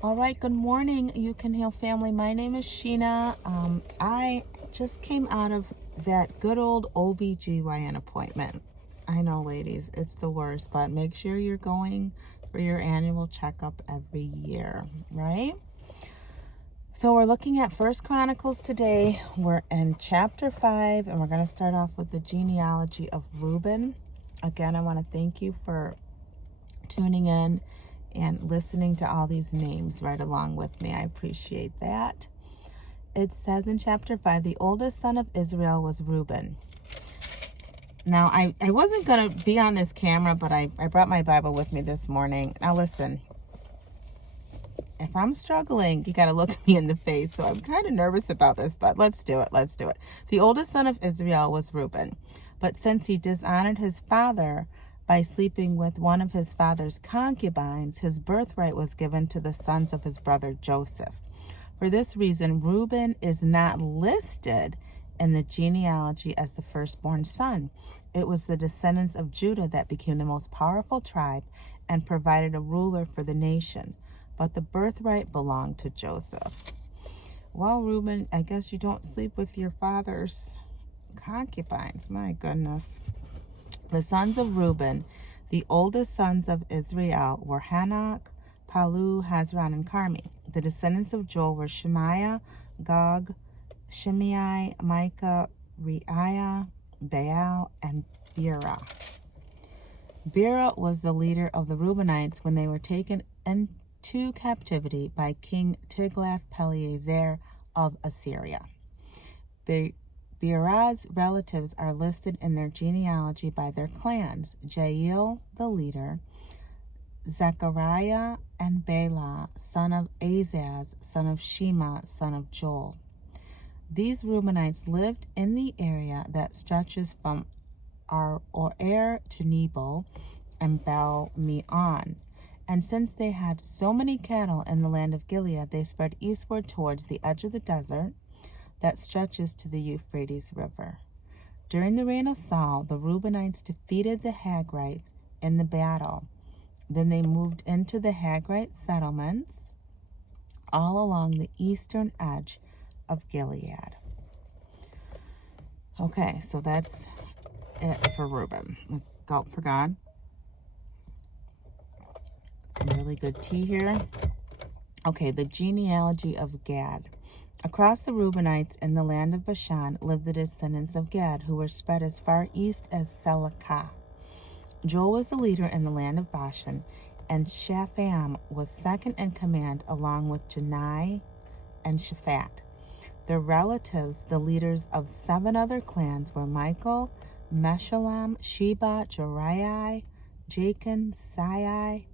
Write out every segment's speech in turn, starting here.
All right, good morning, You Can Heal family. My name is Sheena. I just came out of that good old OBGYN appointment. I know, ladies, it's the worst, but make sure you're going for your annual checkup every year, right? So we're looking at First Chronicles today. We're in chapter 5, and we're going to start off with the genealogy of Reuben. Again, I want to thank you for tuning in and listening to all these names right along with me. I appreciate that. It says in chapter 5, the oldest son of Israel was Reuben. Now, I wasn't going to be on this camera, but I brought my Bible with me this morning. Now, listen, if I'm struggling, you got to look me in the face. So I'm kind of nervous about this, but let's do it. Let's do it. The oldest son of Israel was Reuben. But since he dishonored his father by sleeping with one of his father's concubines, his birthright was given to the sons of his brother Joseph. For this reason, Reuben is not listed in the genealogy as the firstborn son. It was the descendants of Judah that became the most powerful tribe and provided a ruler for the nation. But the birthright belonged to Joseph. Well, Reuben, I guess you don't sleep with your father's concubines. My goodness. The sons of Reuben, the oldest sons of Israel, were Hanok, Palu, Hezron, and Carmi. The descendants of Joel were Shemaiah, Gog, Shimei, Micah, Reiah, Baal, and Bera. Bera was the leader of the Reubenites when they were taken into captivity by King Tiglath-Pileser of Assyria. Bera's relatives are listed in their genealogy by their clans: Jael, the leader, Zechariah, and Bela, son of Azaz, son of Shema, son of Joel. These Reubenites lived in the area that stretches from Aroer to Nebo and Baal-Meon. And since they had so many cattle in the land of Gilead, they spread eastward towards the edge of the desert that stretches to the Euphrates River. During the reign of Saul, the Reubenites defeated the Hagrites in the battle. Then they moved into the Hagrite settlements all along the eastern edge of Gilead. Okay, so that's it for Reuben. Let's gulp for God. Some really good tea here. Okay, the genealogy of Gad. Across the Reubenites in the land of Bashan lived the descendants of Gad, who were spread as far east as Selakah. Joel was the leader in the land of Bashan, and Shapham was second in command, along with Janai and Shaphat. Their relatives, the leaders of 7 other clans, were Michael, Meshullam, Sheba, Jeriah, Jachin, Zai,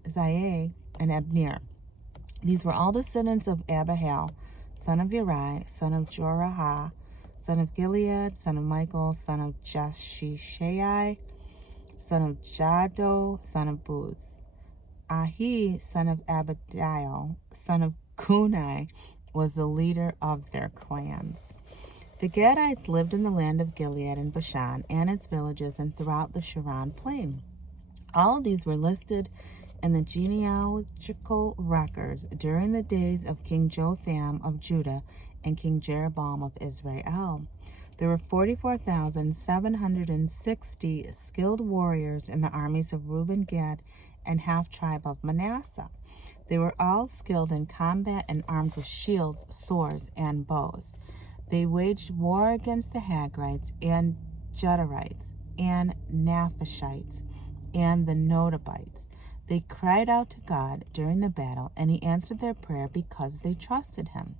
and Abner. These were all descendants of Abihail, son of Uri, son of Jorah, son of Gilead, son of Michael, son of Jeshishai, son of Jado, son of Buz. Ahi, son of Abdiel, son of Kunai, was the leader of their clans. The Gadites lived in the land of Gilead and Bashan and its villages and throughout the Sharon plain. All of these were listed in the genealogical records during the days of King Jotham of Judah and King Jeroboam of Israel. There were 44,760 skilled warriors in the armies of Reuben, Gad, and half-tribe of Manasseh. They were all skilled in combat and armed with shields, swords, and bows. They waged war against the Hagrites and Judderites and Naphishites and the Nodabites. They cried out to God during the battle, and he answered their prayer because they trusted him.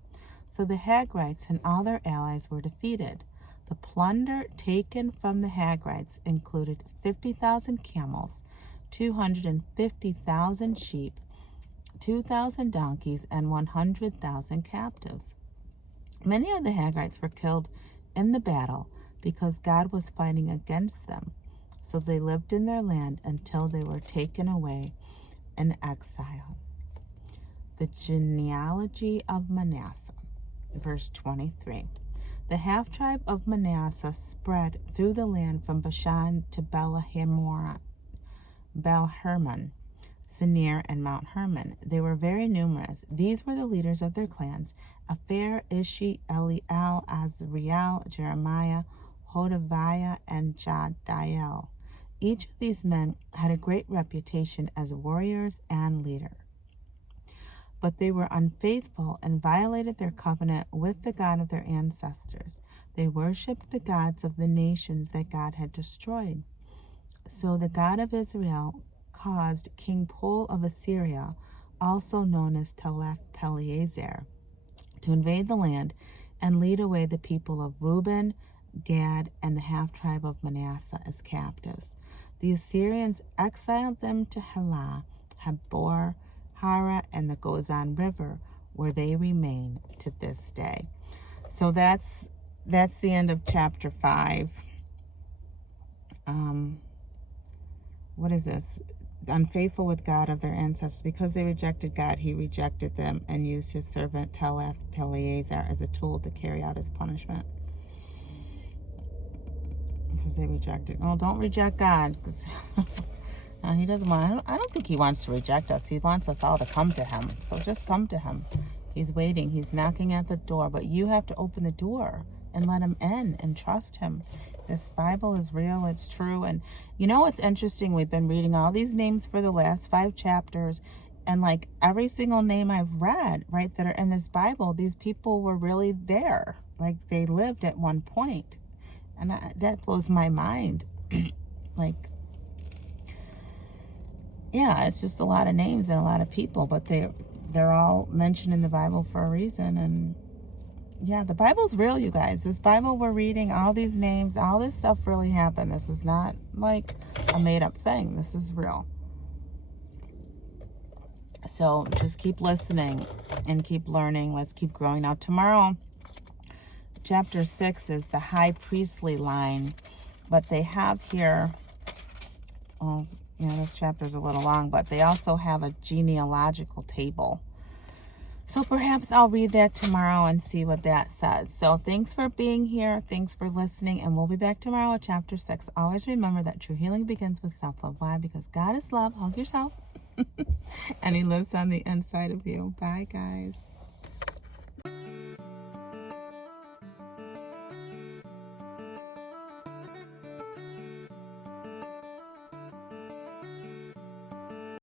So the Hagrites and all their allies were defeated. The plunder taken from the Hagrites included 50,000 camels, 250,000 sheep, 2,000 donkeys, and 100,000 captives. Many of the Hagrites were killed in the battle because God was fighting against them. So they lived in their land until they were taken away in exile. The genealogy of Manasseh, verse 23. The half-tribe of Manasseh spread through the land from Bashan to Baal-Hermon, Senir, and Mount Hermon. They were very numerous. These were the leaders of their clans: Aphir, Ishi, Eliel, Azriel, Jeremiah, Hodaviah, and Jadiel. Each of these men had a great reputation as warriors and leaders. But they were unfaithful and violated their covenant with the God of their ancestors. They worshipped the gods of the nations that God had destroyed. So the God of Israel caused King Pul of Assyria, also known as Tiglath-Pileser, to invade the land and lead away the people of Reuben, Gad, and the half-tribe of Manasseh as captives. The Assyrians exiled them to Helah, Habor, Hara, and the Gozan River, where they remain to this day. So that's the end of chapter 5. What is this? Unfaithful with God of their ancestors. Because they rejected God, he rejected them and used his servant Tiglath-Pileser as a tool to carry out his punishment. Because they rejected. Oh, don't reject God. Because he doesn't want. I don't think he wants to reject us. He wants us all to come to him. So just come to him. He's waiting. He's knocking at the door. But you have to open the door and let him in and trust him. This Bible is real. It's true. And you know what's interesting? We've been reading all these names for the last 5 chapters. And like every single name I've read, right, that are in this Bible, these people were really there. Like they lived at one point. And that blows my mind. Like, yeah, it's just a lot of names and a lot of people, but they're all mentioned in the Bible for a reason. And yeah, the Bible's real, you guys. This Bible we're reading, all these names, all this stuff really happened. This is not like a made-up thing. This is real. So just keep listening and keep learning. Let's keep growing. Now tomorrow, chapter 6 is the high priestly line, but they have here, oh, yeah, this chapter is a little long, but they also have a genealogical table. So perhaps I'll read that tomorrow and see what that says. So thanks for being here. Thanks for listening. And we'll be back tomorrow with chapter 6. Always remember that true healing begins with self-love. Why? Because God is love. Hug yourself. And he lives on the inside of you. Bye, guys.